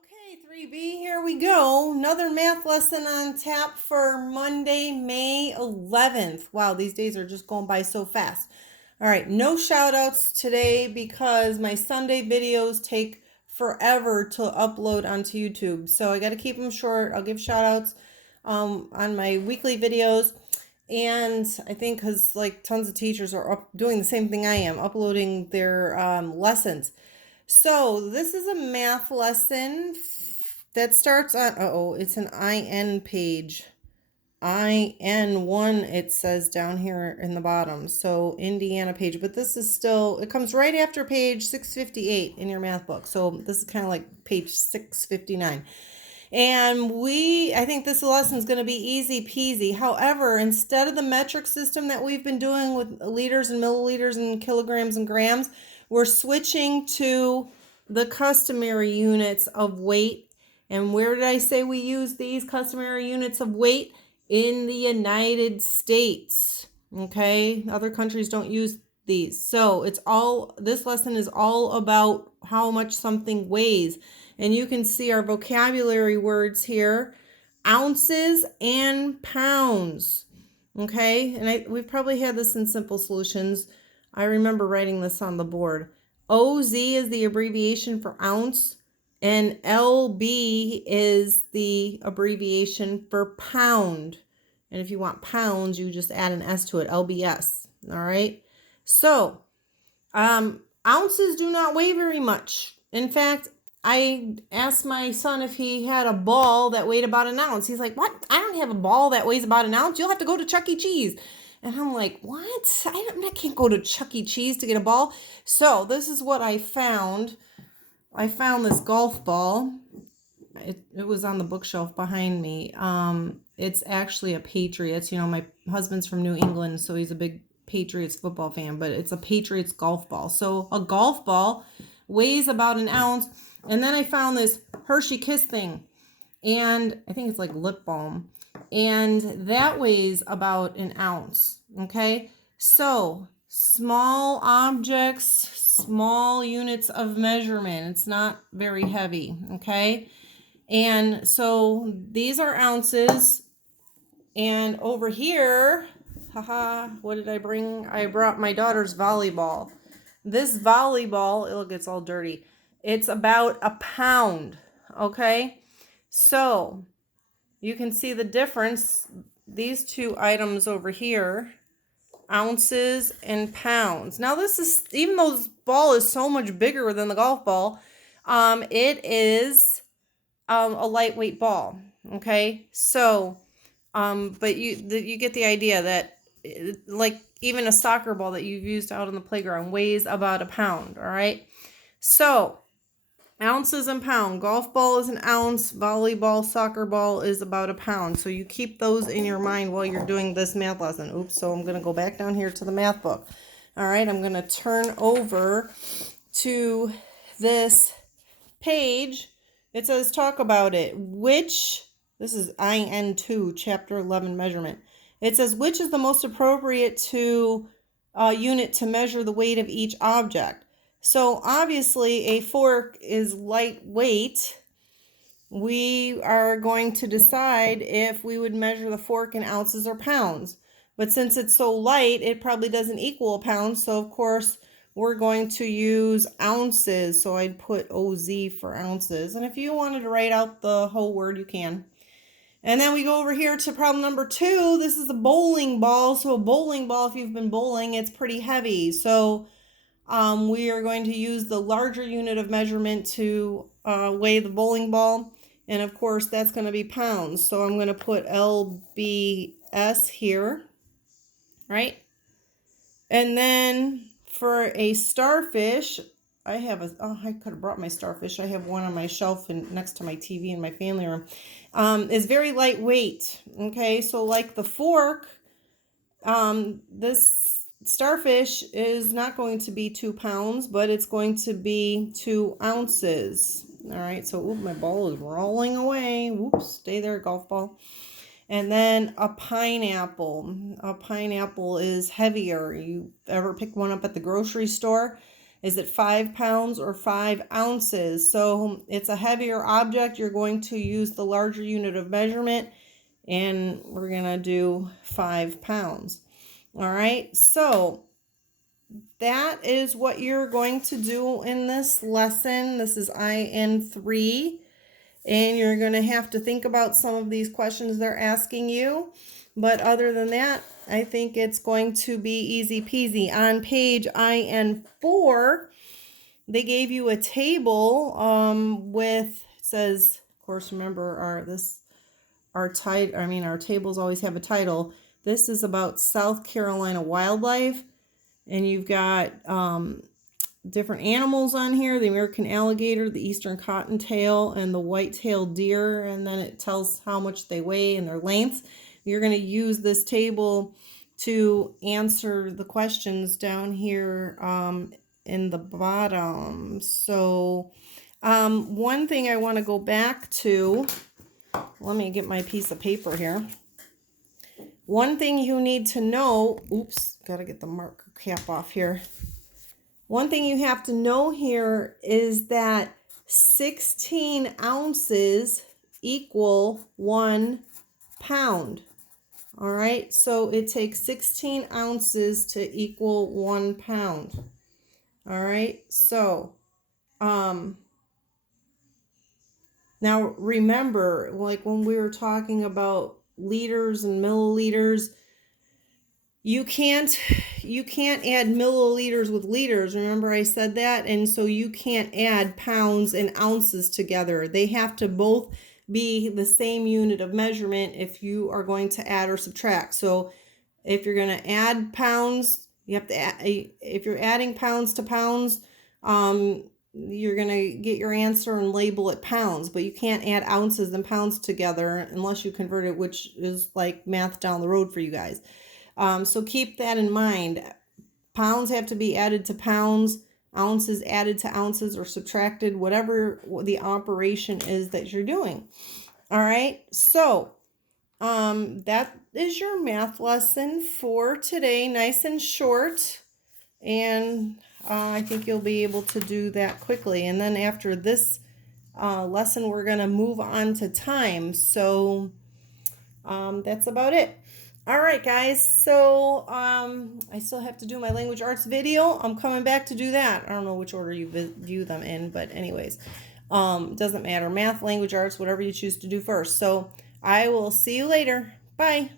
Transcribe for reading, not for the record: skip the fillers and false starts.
Okay, 3B, here we go. Another math lesson on tap for Monday, May 11th. Wow, these days are just going by so fast. All right, no shout outs today because my Sunday videos take forever to upload onto YouTube. So I got to keep them short. I'll give shout outs on my weekly videos. And I think because like tons of teachers are doing the same thing I am, uploading their lessons. So this is a math lesson that starts on, it's an IN page. IN1, it says down here in the bottom. So Indiana page, but this is still, it comes right after page 658 in your math book. So this is kind of like page 659. And I think this lesson is going to be easy peasy. However, instead of the metric system that we've been doing with liters and milliliters and kilograms and grams, we're switching to the customary units of weight. And where did I say we use these customary units of weight? In the United States. Okay, other countries don't use these. So this lesson is all about how much something weighs. And you can see our vocabulary words here: ounces and pounds. Okay, and we've probably had this in Simple Solutions. I remember writing this on the board. OZ is the abbreviation for ounce, and LB is the abbreviation for pound. And if you want pounds, you just add an S to it, LBS. All right. So, ounces do not weigh very much. In fact, I asked my son if he had a ball that weighed about an ounce. He's like, "What? I don't have a ball that weighs about an ounce. You'll have to go to Chuck E. Cheese." And I'm like, "What? I can't go to Chuck E. Cheese to get a ball." So this is what I found. I found this golf ball. It was on the bookshelf behind me. It's actually a Patriots. You know, my husband's from New England, so he's a big Patriots football fan, but it's a Patriots golf ball. So a golf ball weighs about an ounce. And then I found this Hershey Kiss thing, and I think it's like lip balm, and that weighs about an ounce. Okay, so small objects, small units of measurement. It's not very heavy. Okay, and so these are ounces. And over here, what did I bring? I brought my daughter's volleyball. This volleyball, it gets all dirty. It's about a pound, okay? So you can see the difference. These two items over here, ounces and pounds. Now this is, even though this ball is so much bigger than the golf ball, it is a lightweight ball, okay? So, but you get the idea that like even a soccer ball that you've used out on the playground weighs about a pound, all right? So ounces and pound. Golf ball is an ounce. Volleyball, soccer ball is about a pound. So you keep those in your mind while you're doing this math lesson. Oops, so I'm going to go back down here to the math book. All right, I'm going to turn over to this page. It says talk about it. This is IN2, chapter 11, measurement. It says, which is the most appropriate unit to measure the weight of each object? So obviously a fork is lightweight. We are going to decide if we would measure the fork in ounces or pounds. But since it's so light, it probably doesn't equal a pound. So of course, we're going to use ounces. So I'd put OZ for ounces. And if you wanted to write out the whole word, you can. And then we go over here to problem number 2. This is a bowling ball. So a bowling ball, if you've been bowling, it's pretty heavy. So we are going to use the larger unit of measurement to weigh the bowling ball. And of course, that's going to be pounds. So I'm going to put LBS here, right? And then for a starfish, I could have brought my starfish. I have one on my shelf next to my TV in my family room. Is very lightweight. Okay, so like the fork, this starfish is not going to be 2 pounds, but it's going to be 2 ounces. All right, so my ball is rolling away. Whoops, stay there, golf ball. And then a pineapple. A pineapple is heavier. You ever pick one up at the grocery store? Is it 5 pounds or 5 ounces? So it's a heavier object. You're going to use the larger unit of measurement, and we're going to do 5 pounds. All right, so that is what you're going to do in this lesson. This is IN3, and you're going to have to think about some of these questions they're asking you. But other than that, I think it's going to be easy peasy. On page IN4, they gave you a table with, it says, of course, remember our tables always have a title. This is about South Carolina wildlife, and you've got different animals on here: the American alligator, the eastern cottontail, and the white-tailed deer, and then it tells how much they weigh and their lengths. You're going to use this table to answer the questions down here in the bottom. So one thing I want to go back to, let me get my piece of paper here. One thing you need to know, oops, gotta get the marker cap off here. One thing you have to know here is that 16 ounces equal 1 pound. All right, so it takes 16 ounces to equal 1 pound. All right, so now remember, like when we were talking about liters and milliliters, you can't add milliliters with liters. Remember I said that? And so you can't add pounds and ounces together. They have to both be the same unit of measurement if you are going to add or subtract. So if you're going to add pounds, you have to add, if you're adding pounds to pounds, you're going to get your answer and label it pounds, but you can't add ounces and pounds together unless you convert it, which is like math down the road for you guys. So keep that in mind. Pounds have to be added to pounds, ounces added to ounces or subtracted, whatever the operation is that you're doing. All right, so that is your math lesson for today, nice and short, and I think you'll be able to do that quickly. And then after this lesson, we're going to move on to time. So that's about it. All right, guys, so I still have to do my language arts video. I'm coming back to do that. I don't know which order you view them in, but anyways, doesn't matter. Math, language arts, whatever you choose to do first. So I will see you later. Bye.